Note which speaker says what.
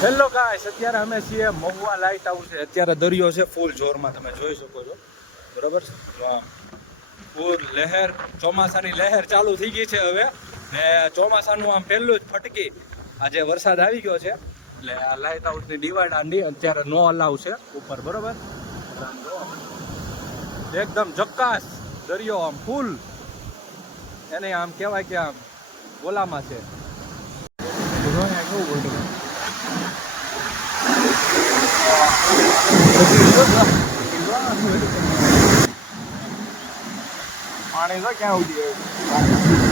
Speaker 1: Hello guys અત્યારે અમે છીએ મહુવા લાઇટ હાઉસ છે. અત્યારે દરિયો છે ફૂલ જોરમાં. તમે જોઈ શકો છો. બરાબર છે? ફૂલ લહેર, ચોમાસાની લહેર ચાલુ થઈ ગઈ છે હવે. ને ચોમાસાનું આમ પહેલું જ ફટકી આજે વરસાદ આવી ગયો છે. એટલે આ લાઇટ હાઉસની ડિવાઈડ આંડી અત્યારે નો અલાવ છે ઉપર. બરોબર. એકદમ જક્કાસ દરિયો આમ ફૂલ એને આમ કહેવાય કે આમ ગોલામાં છે. કેવું પાણી તો ક્યાં ઉડી